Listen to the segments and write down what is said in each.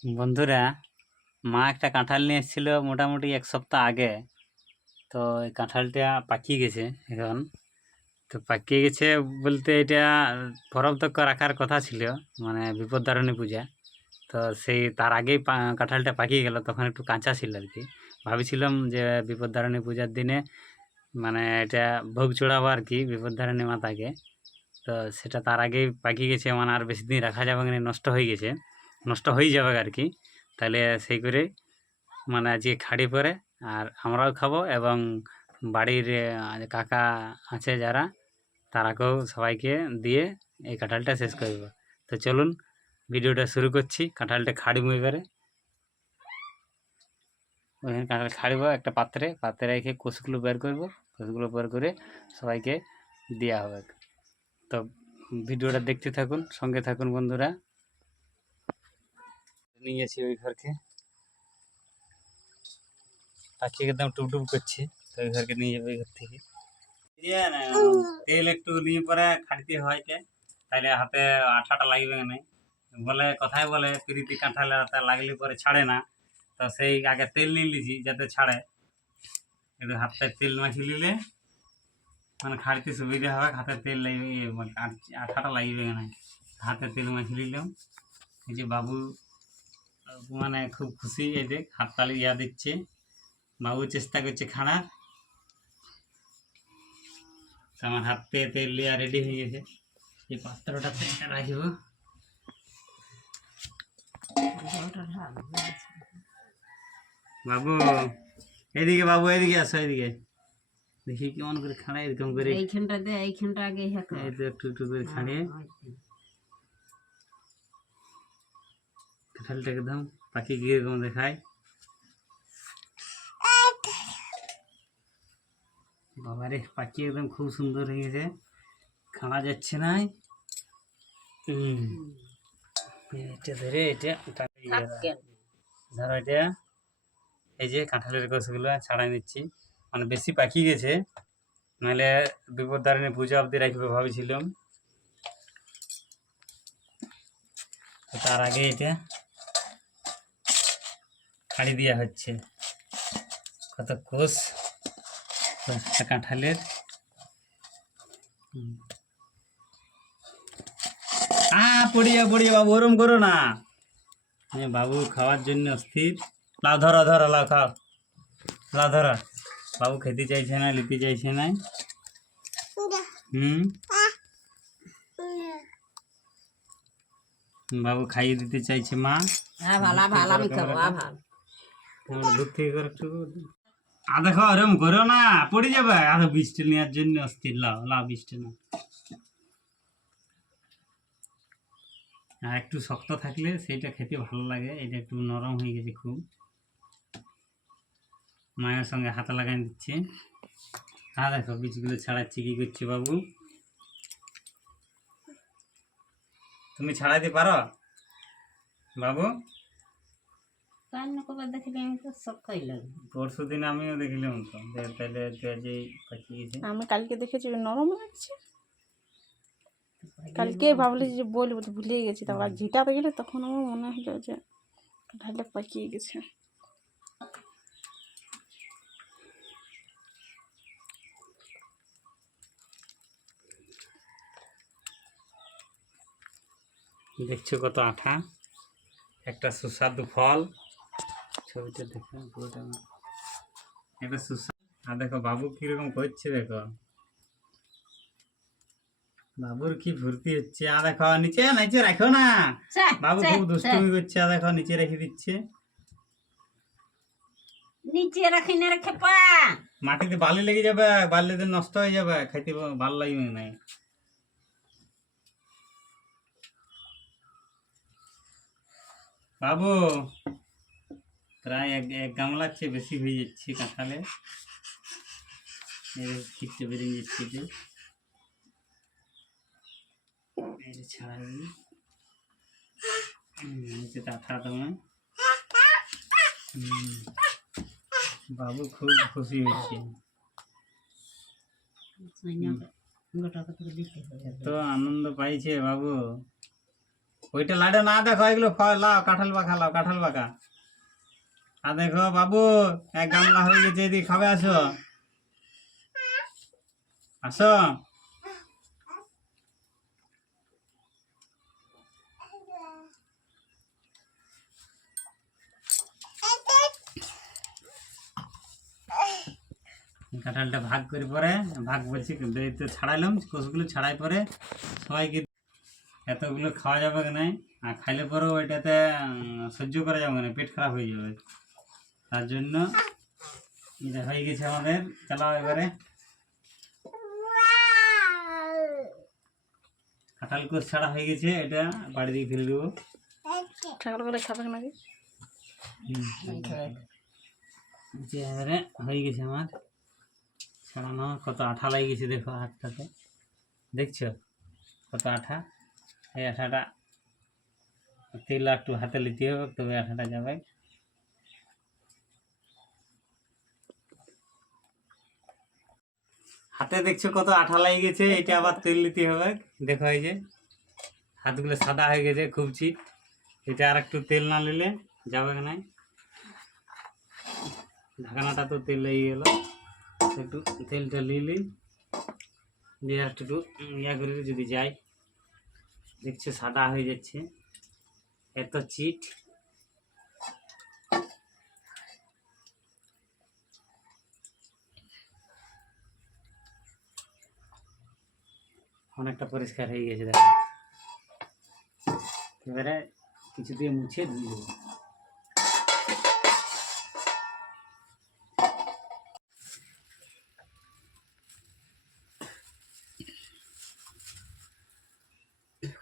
বন্ধুরা, মা একটা কাঁঠাল নিয়ে এসেছিল মোটামুটি ১ সপ্তাহ আগে। তো এই কাঁঠালটা পাকিয়ে গেছে এখন। তো পাকিয়ে গেছে বলতে এটা বরফ তক রাখার কথা ছিল, মানে বিপদতারিণী পূজা। তো সেই তার আগেই কাঁঠালটা পাকিয়ে গেল, তখন একটু কাঁচা ছিল আর কি। ভাবছিলাম যে বিপদতারিণী পূজার দিনে মানে এটা ভোগ চড়াবো আর কি বিপদতারিণী মাতাকে। তো সেটা তার আগেই পাকিয়ে গেছে, মানে আর বেশি দিন রাখা যাবে না, নষ্ট হয়ে গেছে, নষ্ট হয়ে যাবে আর কি। তাহলে সেই করে মানে আজকে খাড়ি পরে আর আমরাও খাবো এবং বাড়ির কাকা আছে যারা, তারাকেও সবাইকে দিয়ে এই কাঁঠালটা শেষ করব। তো চলুন ভিডিওটা শুরু করছি। কাঁঠালটা খাড়িব এবারে, ওইখানে কাঁঠাল খাড়িব একটা পাত্রে রেখে কোষগুলো বের করব, কোষগুলো বের করে সবাইকে দেওয়া হবে। তো ভিডিওটা দেখতে থাকুন, সঙ্গে থাকুন বন্ধুরা। নিয়েছি ওই ঘরকে, পাখি একদম টুপটুপ করছে, তো ওই ঘরকে নিয়ে যাবো ওই ঘর থেকে। তেল একটু নিয়ে পরে খাড়িতে হয়, তাহলে হাতে আঠাটা লাগবে না। বলে কথায় বলে প্রীতি কাঁঠালে হাতে লাগলে পরে ছাড়ে না। তো সেই আগে তেল নিয়ে লিছি যাতে ছাড়ে। একটু হাতে তেল মাখিয়ে নিলে মানে খাড়িতে সুবিধা হবে, হাতে তেল লাগবে, আঠাটা লাগবে না। হাতে তেল মাখিয়ে নিলাম। এই যে বাবু মানে খুব খুশি, এই দেখ হাততালি দিচ্ছে। বাবু চেষ্টা করছে খাড়ার। আমার হাতে তেল লিয়া রেডি হয়ে গেছে। এই পাত্রটাতে রাখব। বাবু এদিকে, বাবু এদিকে আসো, এদিকে দেখি কেমন করে খাড়া, এরকম করে এইখানটা আগে এই তো একটু একটু করে খাড়িয়ে কাঁঠালটা একদম পাখি গিয়ে এরকম দেখায়। বাবারে পাখি একদম খুব সুন্দর হয়ে গেছে, খাওয়া যাচ্ছে না। এটা ধরে এটা ধরো, এটা এই যে কাঁঠালের গাছগুলো ছাড়াই নিচ্ছি, মানে বেশি পাকি গেছে, নাহলে বিপদতারিণী পূজা অবধি রাখবে ভাবছিলাম। তার আগে এটা খাড়ি দেওয়া হচ্ছে। কত কোষ কাঁঠালের। পড়িয়া পড়িয়া বাবু ওরম করো না, বাবু খাওয়ার জন্য অস্থির। লাও ধরো ধরো, লাও খাও, লাও ধরো। বাবু খেতে চাইছে না, নিতে চাইছে না। বাবু খাইয়ে দিতে চাইছে মা। দূর থেকে করে একটু দেখো, ওরম করো না, পড়ে যাবে। বৃষ্টি নেওয়ার জন্য অস্থির। লাও লাও, বৃষ্টি না। আর একটু শক্ত থাকলে সেইটা খেতে ভালো লাগে, এটা একটু নরম হয়ে গেছে খুব। মায়ের সঙ্গে হাতা লাগাই দিচ্ছে। দেখো বীজগুলো ছাড়াচ্ছি, কি করছে বাবু। তুমি ছাড়াইতে পারো বাবু? পরশু দিন আমিও দেখিলাম তো, তাহলে আমি কালকে দেখেছি নরম লাগছে। কালকে ভাবলি যে বলবো, তো ভুলে গেছি। তারপর ঝিটাতে গেলে তখন আমার মনে হলো যে কাঁঠালটা পাকিয়ে গেছে। দেখছো কত আঠা, একটা সুস্বাদু ফল। ছবিটা দেখো পুরোটা, একটা সুস্বাদু। আর দেখো বাবু কিরকম করছে, দেখো বাবুর কি ফুর্তি হচ্ছে। দেখো নিচে নিচে রাখো না, বাবু খুব দুষ্টুমি করছে। দেখো নিচে রেখে দিচ্ছে। নিচে রাখি না রেখে পা, মাটিতে বালি লেগে যাবে, বালিতে নষ্ট হয়ে যাবে, খাইতে ভালো লাগবে না। বাবু প্রায় এক গামলার চেয়ে বেশি হয়ে যাচ্ছে কাঁঠালে। ছিটতে বেরিয়ে যাচ্ছে, ছাড়াই আঠা তোমার। বাবু খুব খুশি হয়েছে, তো আনন্দ পাইছে বাবু। ওইটা লাড়ে না, দেখো এগুলো লাও, কাঁঠাল পাকা লাও, কাঁঠাল পাকা। আর দেখো বাবু, এক গামলা হয়ে গেছে, এদিকে খাবে, আসো আসো। কাঁঠালটা ভাগ করে পরে, ভাগ বলছি এই তো ছাড়াইলাম, কোষগুলো ছাড়াই পরে সবাইকে এতগুলো খাওয়া যাবে কি নাই, আর খাইলে পরেও ওইটাতে সহ্য করা যাবে না, পেট খারাপ হয়ে যাবে। তার জন্য এটা হয়ে গেছে আমাদের। চালাও এবারে কাঁঠাল কোষ ছাড়া হয়ে গেছে, এটা বাড়ি দিয়ে ফেলে দেবো। ছাগল করে খাবে নাকি? যে এবারে হয়ে গেছে আমার ছাড়ানো। কত আঠা লাগে গেছে দেখো হাতটাতে, দেখছো কত আঠা। এই আঠাটা তেল একটু হাতে নিতে হবে, তবে আঠাটা যাবে। হাতে দেখছো কত আঠা লাগে গেছে, এটা আবার তেল নিতে হবে। দেখো এই যে হাতগুলো সাদা হয়ে গেছে, খুব চিট। এটা আর একটু তেল না নিলে যাবে নাই। ঢাকনাটা তো তেল লেগে গেল, একটু তেলটা নিলি দিয়ে একটু ইয়া করে যদি যাই, দেখছো সাদা হয়ে যাচ্ছে, এত চিট। অনেকটা পরিষ্কার হয়ে গেছে দেখো। এবারে কিছু দিয়ে মুছে দিয়ে দেবো।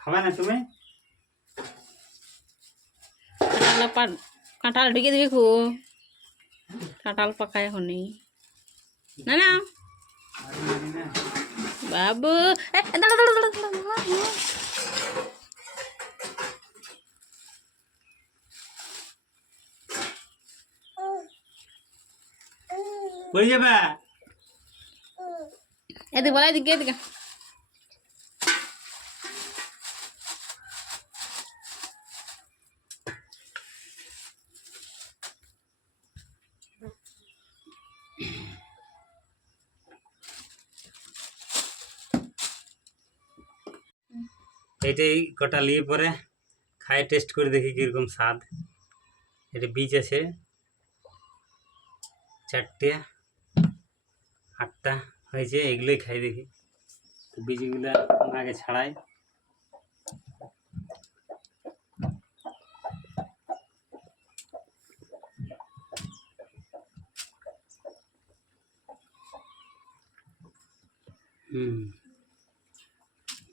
খাবে না তুমি? কাঁঠাল ঢুকে দিবি খু, কাঁঠাল পাকা এখনই না না বাবু। দাঁড়া দাঁড়া দাঁড়া দাঁড়া। পড়ে যাবে। এদিকে বলা, এদিকে এদিকে। এটাই কটা নিয়ে পরে খাই টেস্ট করে দেখি কীরকম স্বাদ। এটা বীজ আছে 4টে, 8টা হয়েছে, এগুলোই খাই দেখি। তো বীজগুলো আগে ছাড়াই।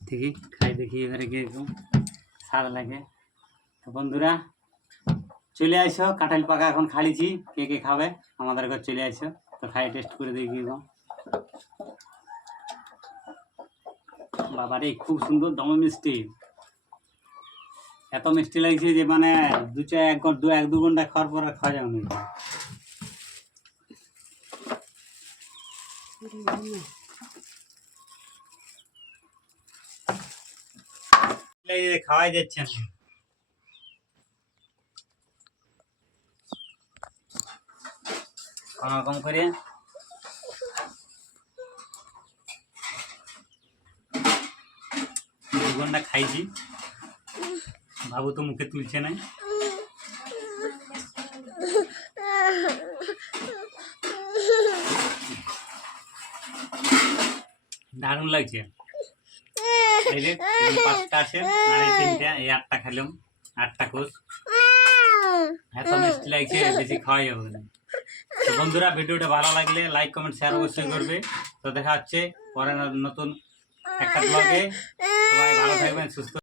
দেখি খাই দেখি এবারে কীরকম স্বাদ লাগে। তো বন্ধুরা চলে আসো, কাঁঠাল পাকা এখন খালিছি, কে কে খাবে আমাদের ঘর চলে আসো। তো খাই টেস্ট করে দেখি কীরকম। বাবারে খুব সুন্দর, দমে মিষ্টি, এত মিষ্টি লাগছে যে মানে এক দু ঘন্টা খাওয়ার পর আর খাওয়া যাবে না। খাওয়াই যাচ্ছে না। কম করে দু ঘন্টা খাইছি, বাবু তো মুখে তুলছে না। দারুণ লাগছে। এই যে 5টা আছে আর এই 3টা, এই 8টা খেলাম, 8টা কোষ। এত মিষ্টি লাগছে, বেশি খাওয়া যাবে না। তো বন্ধুরা ভিডিওটা ভালো লাগলে লাইক কমেন্ট শেয়ার অবশ্যই করবে। তো দেখা হচ্ছে পরে নতুন একটা ব্লগে। সবাই ভালো থাকবেন, সুস্থ